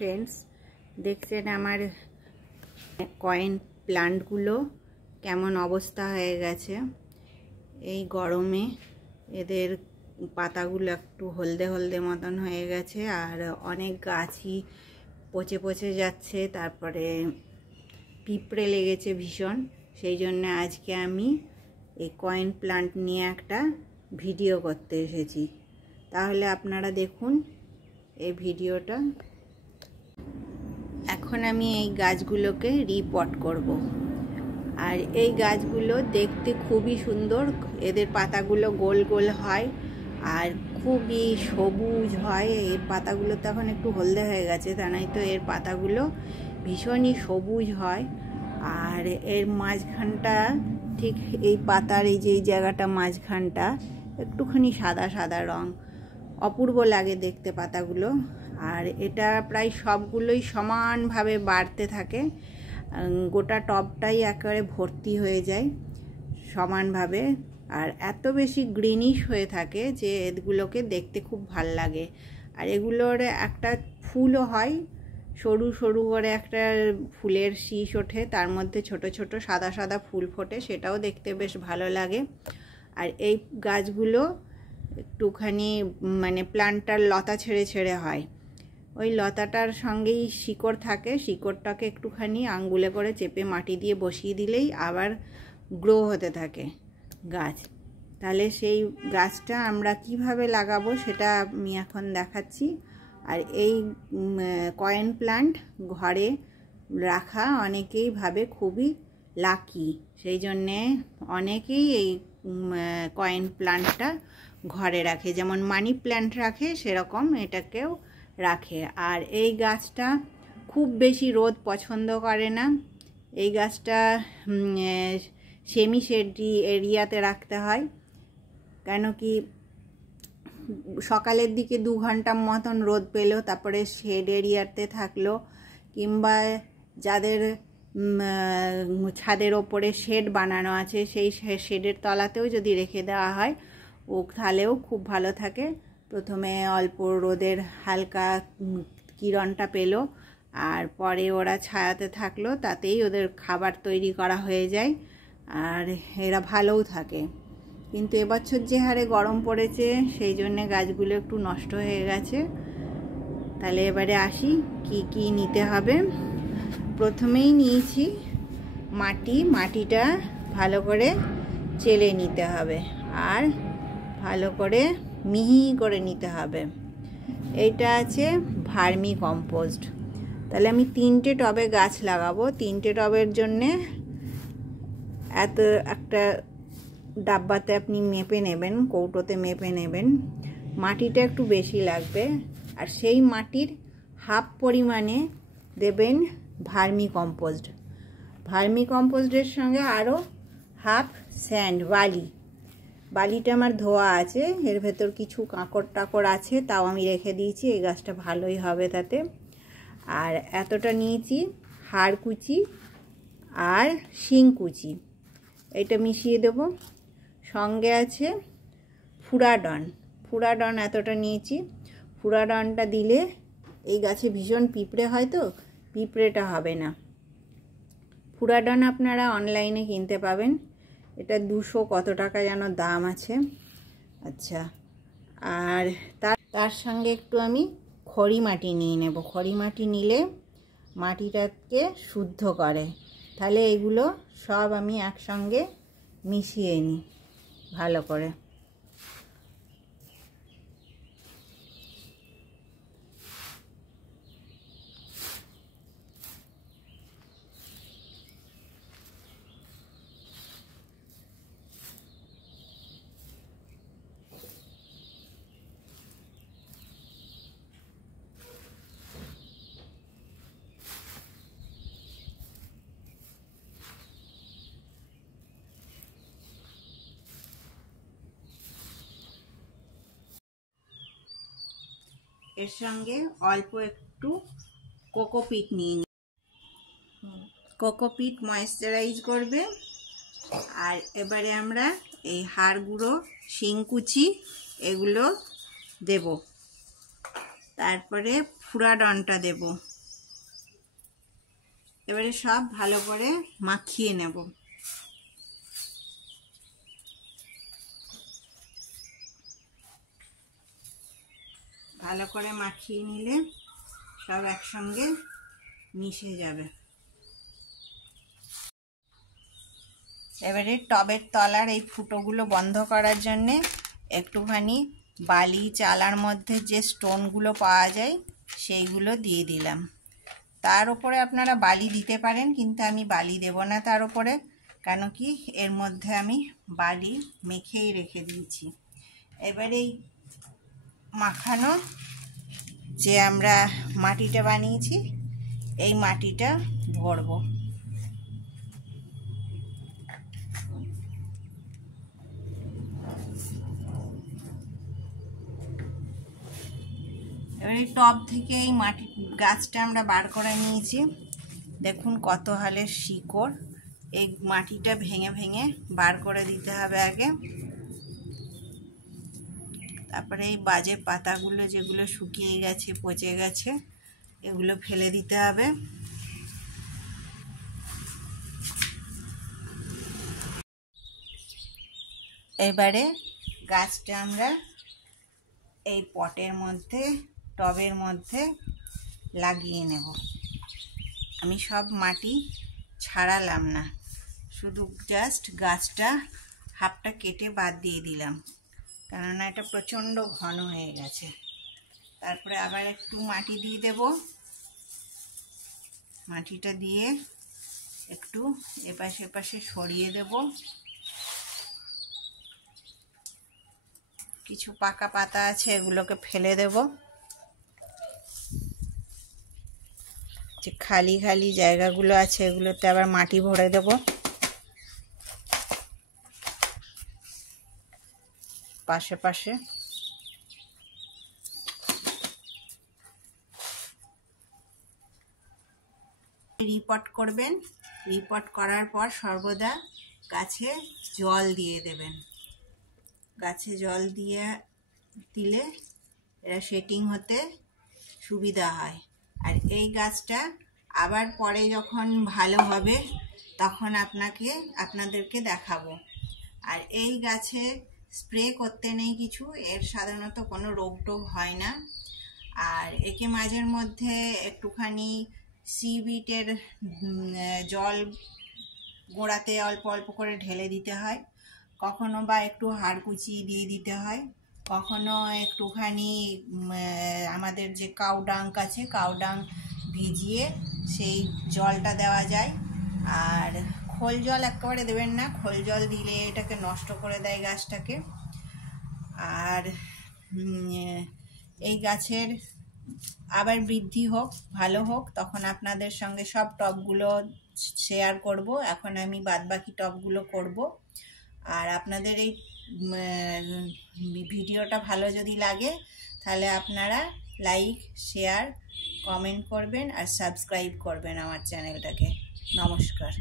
Friends देखছেন আমার coin প্লান্টগুলো কেমন অবস্থা হয়ে গেছে। এই গরমে এদের পাতাগুলো একটু হলদে হলদে মতন হয়ে গেছে আর অনেক গাছই পচে পচে যাচ্ছে, তারপরে পিঁপড়ে লেগেছে ভীষণ। সেই জন্য আজকে আমি এই কয়েন প্লান্ট নিয়ে একটা ভিডিও করতে এসেছি। তাহলে আপনারা দেখুন এই ভিডিওটা। এখন আমি এই গাছগুলোকে রিপট করব। আর এই গাছগুলো দেখতে খুবই সুন্দর, এদের পাতাগুলো গোল গোল হয় আর খুবই সবুজ হয়। এর পাতাগুলো তো এখন একটু হলদে হয়ে গেছে, তা নয় তো এর পাতাগুলো ভীষণই সবুজ হয়। আর এর মাঝখানটা ঠিক এই পাতার এই যে জায়গাটা মাঝখানটা একটুখানি সাদা সাদা রং, অপূর্ব লাগে দেখতে পাতাগুলো। আর এটা প্রায় সবগুলোই সমানভাবে বাড়তে থাকে, গোটা টবটাই একেবারে ভর্তি হয়ে যায় সমানভাবে। আর এত বেশি গ্রিনিশ হয়ে থাকে যে এগুলোকে দেখতে খুব ভাল লাগে। আর এগুলোর একটা ফুলও হয়, সরু সরু করে একটা ফুলের শীষ ওঠে, তার মধ্যে ছোট ছোট সাদা সাদা ফুল ফোটে, সেটাও দেখতে বেশ ভালো লাগে। আর এই গাছগুলো একটুখানি মানে প্লান্টটার লতা ছেড়ে ছেড়ে হয়, ওই লতাটার সঙ্গেই শিকড় থাকে, শিকড়টাকে একটুখানি আঙ্গুলে করে চেপে মাটি দিয়ে বসিয়ে দিলেই আবার গ্রো হতে থাকে গাছ। তাহলে সেই গাছটা আমরা কিভাবে লাগাবো সেটা আমি এখন দেখাচ্ছি। আর এই কয়েন প্লান্ট ঘরে রাখা অনেকেই ভাবে খুবই লাকি, সেই জন্যে অনেকেই এই কয়েন প্লান্টটা ঘরে রাখে, যেমন মানি প্ল্যান্ট রাখে সেরকম এটাকেও রাখে। আর এই গাছটা খুব বেশি রোদ পছন্দ করে না। এই গাছটা সেমি শেডি এরিয়াতে রাখতে হয়, কেন কি সকালের দিকে 2 ঘন্টা মতন রোদ পেলো, তারপরে শেড এরিয়াতে থাকলো, কিংবা যাদের ছাদের ওপরে শেড বানানো আছে সেই শেডের তলাতেও যদি রেখে দেওয়া হয় ও তাহলেও খুব ভালো থাকে। প্রথমে অল্প রোদের হালকা কিরণটা পেলো, আর পরে ওরা ছায়াতে থাকলো, তাতেই ওদের খাবার তৈরি করা হয়ে যায় আর এরা ভালোও থাকে। কিন্তু এবছর যে হারে গরম পড়েছে সেই জন্যে গাছগুলো একটু নষ্ট হয়ে গেছে। তাহলে এবারে আসি কি কি নিতে হবে। প্রথমেই নিয়েছি মাটিটা ভালো করে চেলে নিতে হবে আর ভালো করে মিহি করে নিতে হবে। এইটা আছে ভার্মি কম্পোস্ট। তাহলে আমি 3টে টবে গাছ লাগাবো, 3টে টবের জন্যে এত একটা ডাব্বাতে আপনি মেপে নেবেন, কৌটোতে মেপে নেবেন। মাটিটা একটু বেশি লাগবে, আর সেই মাটির হাফ পরিমাণে দেবেন ভার্মি কম্পোস্ট। ভার্মি কম্পোস্টের সঙ্গে আরও হাফ স্যান্ড, বালিটা আমার ধোয়া আছে, এর ভেতর কিছু কাঁকড় টাকড় আছে, তাও আমি রেখে দিয়েছি, এই গাছটা ভালোই হবে তাতে। আর এতটা নিয়েছি হাড়কুচি আর শিংকুচি, এটা মিশিয়ে দেব। সঙ্গে আছে ফুরাডন এতটা নিয়েছি। ফুরাডনটা দিলে এই গাছে ভীষণ পিঁপড়ে হয়, তো পিঁপড়েটা হবে না। ফুরাডন আপনারা অনলাইনে কিনতে পাবেন, এটা 200 কত টাকা যেন দাম আছে। আচ্ছা, আর তার সঙ্গে একটু আমি খড়ি মাটি নিয়ে নেব। খড়ি মাটি নিলে মাটিটাকে শুদ্ধ করে। তাহলে এগুলো সব আমি একসঙ্গে মিশিয়ে নিই ভালো করে। এর সঙ্গে অল্প একটু কোকোপিট নিয়ে নিই, কোকোপিট ময়েশ্চারাইজ করবে। আর এবারে আমরা এই হাড় গুঁড়ো, শিংকুচি এগুলো দেব, তারপরে ফুরাডনটা দেব। এবারে সব ভালো করে মাখিয়ে নেব। ভালো করে মাখিয়ে নিলে সব একসঙ্গে মিশে যাবে। এবারে টবের তলার এই ফুটোগুলো বন্ধ করার জন্যে একটুখানি বালি চালার মধ্যে যে স্টোনগুলো পাওয়া যায় সেইগুলো দিয়ে দিলাম। তার উপরে আপনারা বালি দিতে পারেন, কিন্তু আমি বালি দেব না তার উপরে, কেন কি এর মধ্যে আমি বালি মেখেই রেখে দিয়েছি। এবার এই মাখানো যে আমরা মাটিটা বানিয়েছি এই মাটিটা ভরবো। এবার এই টব থেকে এই মাটি গাছটা আমরা বার করে নিয়েছি। দেখুন কত হালের শিকড়। এই মাটিটা ভেঙে ভেঙে বার করে দিতে হবে আগে। তারপরে এই বাজে পাতাগুলো যেগুলো শুকিয়ে গেছে, পচে গেছে, এগুলো ফেলে দিতে হবে। এবারে গাছটা আমরা এই পটের মধ্যে, টবের মধ্যে লাগিয়ে নেব। আমি সব মাটি ছাড়ালাম না, শুধু জাস্ট গাছটা হাফটা কেটে বাদ দিয়ে দিলাম, কেননা এটা প্রচণ্ড ঘন হয়ে গেছে। তারপরে আবার একটু মাটি দিয়ে দেব। মাটিটা দিয়ে একটু এপাশে এপাশে সরিয়ে দেব। কিছু পাকা পাতা আছে, এগুলোকে ফেলে দেব। যে খালি খালি জায়গাগুলো আছে এগুলোতে আবার মাটি ভরে দেব। পাশে পাশে রিপট করবেন। রিপট করার পর সর্বদা গাছে জল দিয়ে দেবেন। গাছে জল দিলে এরা সেটিং হতে সুবিধা হয়। আর এই গাছটা আবার পরে যখন ভালো হবে তখন আপনাদেরকে দেখাবো। আর এই গাছে স্প্রে করতে নেই কিছু, এর সাধারণত কোনো রোগ টোগ হয় না। আর একে মাঝের মধ্যে একটুখানি সি বিটের জল গোড়াতে অল্প অল্প করে ঢেলে দিতে হয়, কখনো বা একটু হাড় কুচিয়ে দিয়ে দিতে হয়, কখনো একটুখানি আমাদের যে কাউ ডাং আছে, কাউ ডাং ভিজিয়ে সেই জলটা দেওয়া যায়। আর খোল জল একেবারে দেবেন না, খোল জল দিলে এটাকে নষ্ট করে দেয় গাছটাকে। আর এই গাছের আবার বৃদ্ধি হোক, ভালো হোক, তখন আপনাদের সঙ্গে সব টবগুলো শেয়ার করব। এখন আমি বাদবাকি টবগুলো করব। আর আপনাদের এই ভিডিওটা ভালো যদি লাগে তাহলে আপনারা লাইক, শেয়ার, কমেন্ট করবেন আর সাবস্ক্রাইব করবেন আমার চ্যানেলটাকে। নমস্কার।